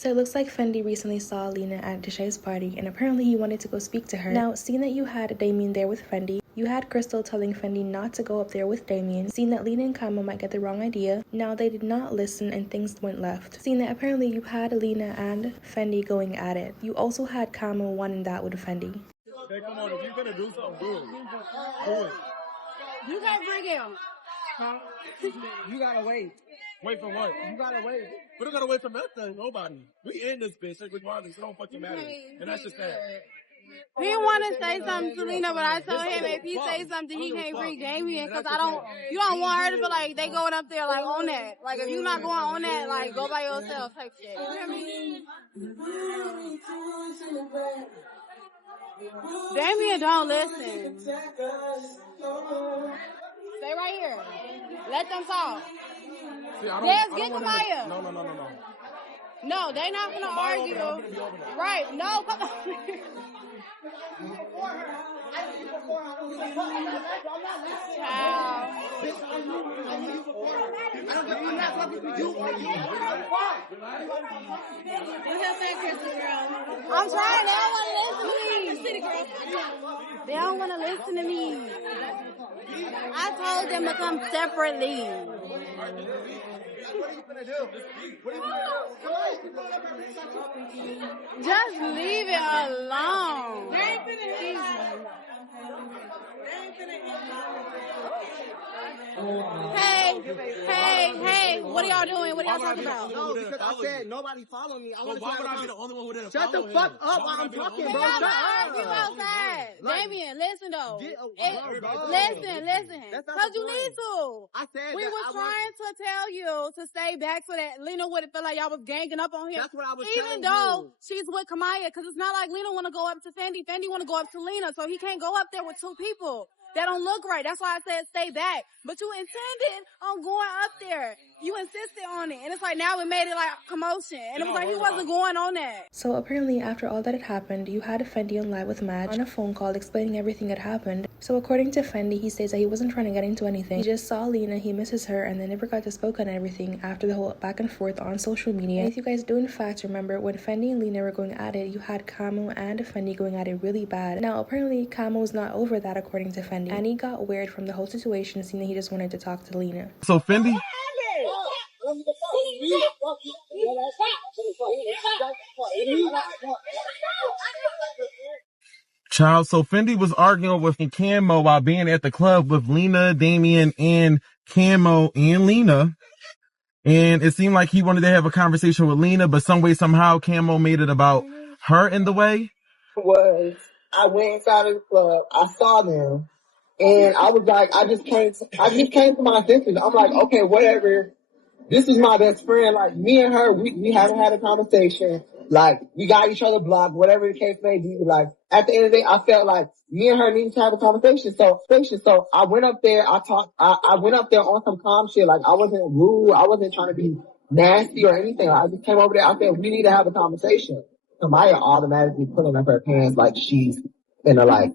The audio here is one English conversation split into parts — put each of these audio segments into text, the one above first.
So it looks like Fendi recently saw Lena at Deshay's party, and apparently he wanted to go speak to her. Now, seeing that you had Damien there with Fendi, you had Crystal telling Fendi not to go up there with Damien, seeing that Lena and Kamo might get the wrong idea. Now they did not listen and things went left. Seeing that apparently you had Lena and Fendi going at it. You also had Kamo wanting that with Fendi. Hey, come on, if you're gonna do something, do it. You can't bring him. Huh? You gotta wait. Wait for what? You gotta wait. We don't gotta wait for nothing. Nobody. We in this bitch. Regardless, it don't fucking matter. And that's just that. He want to say something to Lena, but I told him if he say something, he can't bring Damien because you don't want her to feel like they going up there like on that. Like if you not going on that, like go by yourself type shit. You hear me? Damien don't listen. Stay right here. Let them talk. Yes, get Kamaya. No. No, they not gonna argue. Right? No, come on. I'm trying. They don't want to listen to me. They don't want to listen to me. I told them to come separately. Just leave it alone. Hey, what are y'all doing? What are y'all talking about? No, because I said nobody follow me. I want to why would I be the only one who didn't Shut follow the fuck up while I'm talking, bro. Shut up. Argue outside. Damien, listen though. Listen. Because you need to. I said we was trying to tell you to stay back so that Lena wouldn't feel like y'all was ganging up on him. That's what I was Even though she's with Kamaya, because it's not like Lena want to go up to Fendi. Fendi want to go up to Lena, so he can't go up there with two people. That don't look right. That's why I said stay back. But you intended on going up there. You insisted on it. And it's like now it made it like commotion. And it was like he wasn't going on that. So apparently after all that had happened, you had Fendi on live with Madge on a phone call explaining everything that happened. So according to Fendi, he says that he wasn't trying to get into anything. He just saw Lena, he misses her, and they never got to spoke on everything after the whole back and forth on social media. And if you guys do in fact remember, when Fendi and Lena were going at it, you had Kamo and Fendi going at it really bad. Now apparently Kamo's not over that according to Fendi. And he got weird from the whole situation, seeing that he just wanted to talk to Lena. So Fendi? Child, so Fendi was arguing with Kamo while being at the club with Lena, Damien, and Kamo and Lena. And it seemed like he wanted to have a conversation with Lena, but some way, somehow, Kamo made it about her in the way. I went inside of the club, I saw them, and I was like, I just came to my senses. I'm like, okay, whatever. This is my best friend. Like, me and her, we haven't had a conversation. Like, we got each other blocked, whatever the case may be. Like, at the end of the day, I felt like me and her needed to have a conversation. So I went up there, I went up there on some calm shit. Like, I wasn't rude. I wasn't trying to be nasty or anything. I just came over there. I said, we need to have a conversation. Kamaya automatically pulling up her pants like she's finna like,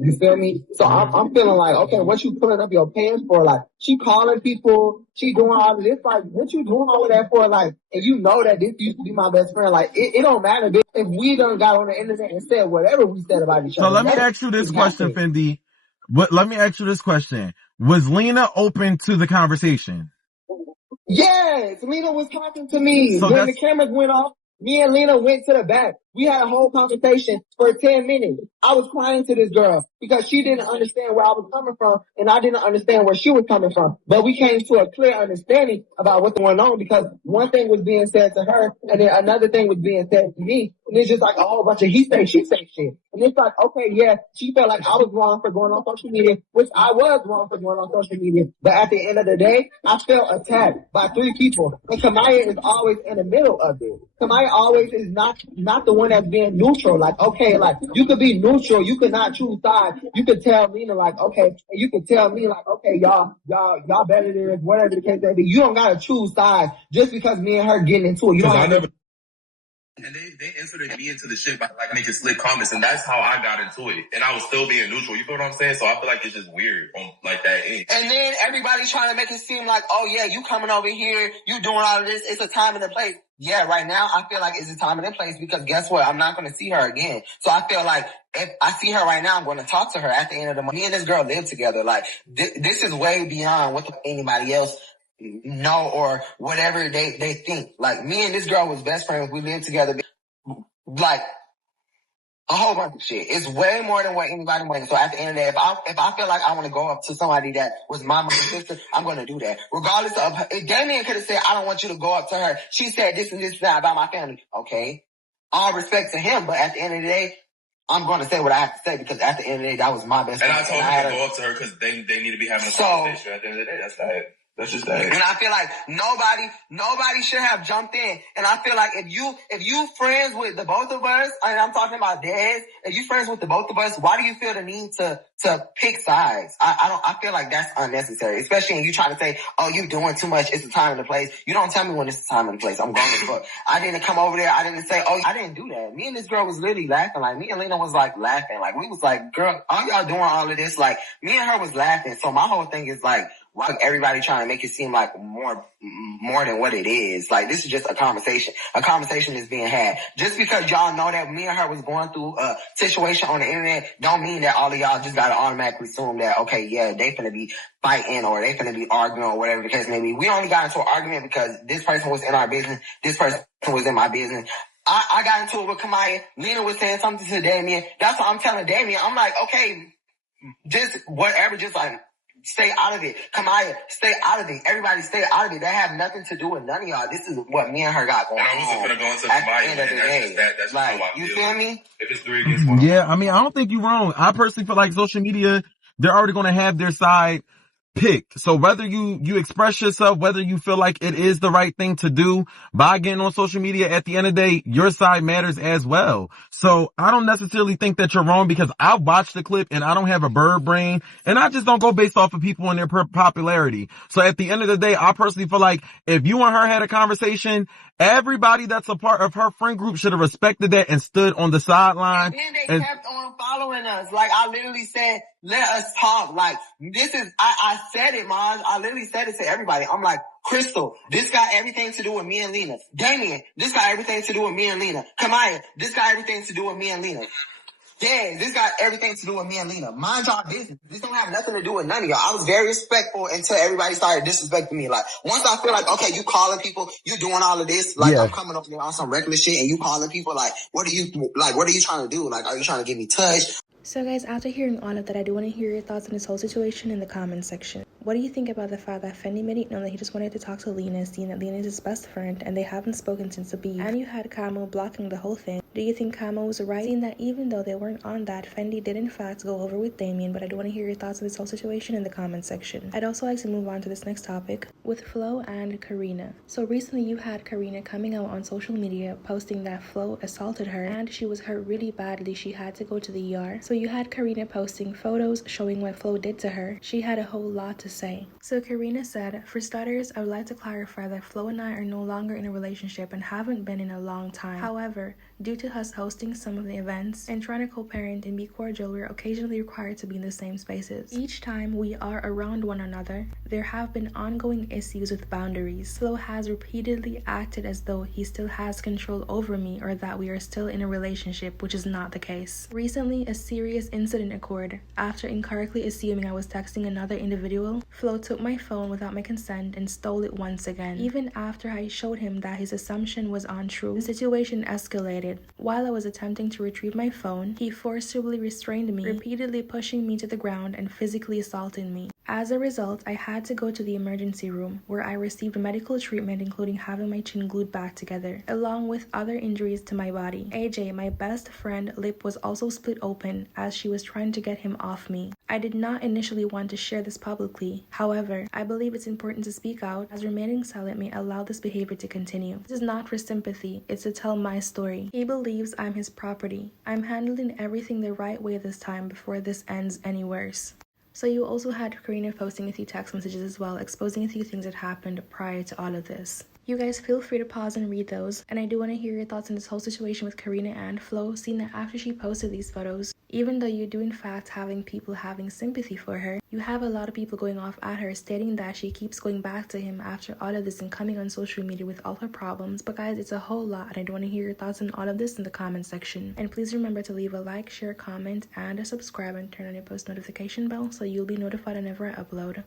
you feel me? So I'm feeling like, okay, what you pulling up your pants for? Like, she calling people, she doing all of this. Like, what you doing all of that for? Like, and you know that this used to be my best friend. Like, it don't matter if we done got on the internet and said whatever we said about each other. So let me ask you this question, Fendi. Let me ask you this question. Was Lena open to the conversation? Yes, Lena was talking to me. So when the cameras went off, me and Lena went to the back. We had a whole conversation for 10 minutes. I was crying to this girl because she didn't understand where I was coming from and I didn't understand where she was coming from. But we came to a clear understanding about what's going on because one thing was being said to her and then another thing was being said to me. And it's just like a whole bunch of he say, she say shit. And it's like, okay, yeah, she felt like I was wrong for going on social media, which I was wrong for going on social media. But at the end of the day, I felt attacked by 3 people. And Kamaya is always in the middle of it. Kamaya always is not the one that's being neutral. Like, okay, like, you could be neutral. You could not choose sides. You could tell Lena, like, okay, and you could tell me, like, okay, y'all better than this, whatever the case may be. You don't gotta choose sides just because me and her getting into it. You don't have And they inserted me into the shit by like making slick comments, and that's how I got into it. And I was still being neutral. You feel what I'm saying? So I feel like it's just weird on like that end. And then everybody's trying to make it seem like, oh yeah, you coming over here, you doing all of this. It's a time and a place. Yeah, right now I feel like it's a time and a place because guess what? I'm not going to see her again. So I feel like if I see her right now, I'm going to talk to her at the end of the month. Me and this girl live together. Like this is way beyond what anybody else know or whatever they think. Like me and this girl was best friends. We lived together. Like a whole bunch of shit. It's way more than what anybody wants. So at the end of the day, if I feel like I want to go up to somebody that was my mother's sister, I'm going to do that. Regardless of her. If Damien could have said, I don't want you to go up to her. She said this and this and that about my family. Okay. All respect to him. But at the end of the day, I'm going to say what I have to say because at the end of the day, that was my best friend. And I told her to go up to her because they need to be having a conversation at the end of the day. That's that. That's just that. And I feel like nobody should have jumped in. And I feel like if you friends with the both of us, and I'm talking about dads, if you friends with the both of us, why do you feel the need to pick sides? I feel like that's unnecessary, especially when you try to say, oh, you doing too much. It's the time and the place. You don't tell me when it's the time and the place. I'm going to fuck. I didn't come over there. I didn't say, oh, I didn't do that. Me and this girl was literally laughing. Like me and Lena was like laughing. Like we was like, girl, all y'all doing all of this? Like me and her was laughing. So my whole thing is like, why everybody trying to make it seem like more than what it is? Like this is just a conversation. A conversation is being had. Just because y'all know that me and her was going through a situation on the internet, don't mean that all of y'all just gotta automatically assume that okay, yeah, they finna be fighting or they finna be arguing or whatever the case may be. We only got into an argument because this person was in our business. This person was in my business. I got into it with Kamaya. Lena was saying something to Damien. That's what I'm telling Damien. I'm like, okay, just whatever, just like. Stay out of it. Kamaya, stay out of it. Everybody stay out of it. That have nothing to do with none of y'all. This is what me and her got going on. And I wasn't going to go into at Kamaya, the end of the day. That's like, how I you feel. feel me? If it's 3 against 1. Yeah, I mean, I don't think you're wrong. I personally feel like social media, they're already going to have their side picked. So whether you express yourself, whether you feel like it is the right thing to do by getting on social media, at the end of the day, your side matters as well. So I don't necessarily think that you're wrong because I watched the clip and I don't have a bird brain and I just don't go based off of people and their popularity. So at the end of the day, I personally feel like if you and her had a conversation, everybody that's a part of her friend group should have respected that and stood on the sideline. And then they kept on following us. Like I literally said, let us talk. Like this is, I said it, Maj. I literally said it to everybody. I'm like, Crystal, this got everything to do with me and Lena. Damien, this got everything to do with me and Lena. Kamaya, this got everything to do with me and Lena. Yeah, this got everything to do with me and Lena. Mind y'all business. This don't have nothing to do with none of y'all. I was very respectful until everybody started disrespecting me. Like, once I feel like, okay, you calling people, you doing all of this, like, yeah. I'm coming up here on some reckless shit and you calling people, like, what are you trying to do? Like, are you trying to get me touched? So guys, after hearing all of that, I do want to hear your thoughts on this whole situation in the comments section. What do you think about the fact that Fendi made it known that he just wanted to talk to Lena, seeing that Lena is his best friend and they haven't spoken since the beef? And you had Kamo blocking the whole thing. Do you think Kamo was right? Seeing that even though they weren't on that, Fendi did in fact go over with Damien, but I do want to hear your thoughts on this whole situation in the comments section. I'd also like to move on to this next topic with Flo and Carena. So recently you had Carena coming out on social media posting that Flo assaulted her and she was hurt really badly. She had to go to the ER. So you had Carena posting photos showing what Flo did to her. She had a whole lot to say. So Carena said, for starters, I would like to clarify that Flo and I are no longer in a relationship and haven't been in a long time. However, due to us hosting some of the events and trying to co-parent and be cordial, we're occasionally required to be in the same spaces. Each time we are around one another, there have been ongoing issues with boundaries. Flo has repeatedly acted as though he still has control over me or that we are still in a relationship, which is not the case. Recently, a serious incident occurred. After incorrectly assuming I was texting another individual, Flo took my phone without my consent and stole it once again. Even after I showed him that his assumption was untrue, the situation escalated. While I was attempting to retrieve my phone, he forcibly restrained me, repeatedly pushing me to the ground and physically assaulting me. As a result, I had to go to the emergency room, where I received medical treatment including having my chin glued back together, along with other injuries to my body. AJ, my best friend, lip was also split open as she was trying to get him off me. I did not initially want to share this publicly. However, I believe it's important to speak out, as remaining silent may allow this behavior to continue. This is not for sympathy, it's to tell my story. He believes I'm his property. I'm handling everything the right way this time before this ends any worse. So you also had Carena posting a few text messages as well, exposing a few things that happened prior to all of this. You guys feel free to pause and read those. And I do want to hear your thoughts on this whole situation with Carena and Flo, seeing that after she posted these photos, even though you do in fact having people having sympathy for her, you have a lot of people going off at her stating that she keeps going back to him after all of this and coming on social media with all her problems. But guys, it's a whole lot, and I do want to hear your thoughts on all of this in the comment section. And please remember to leave a like, share, comment, and a subscribe, and turn on your post notification bell so you'll be notified whenever I upload.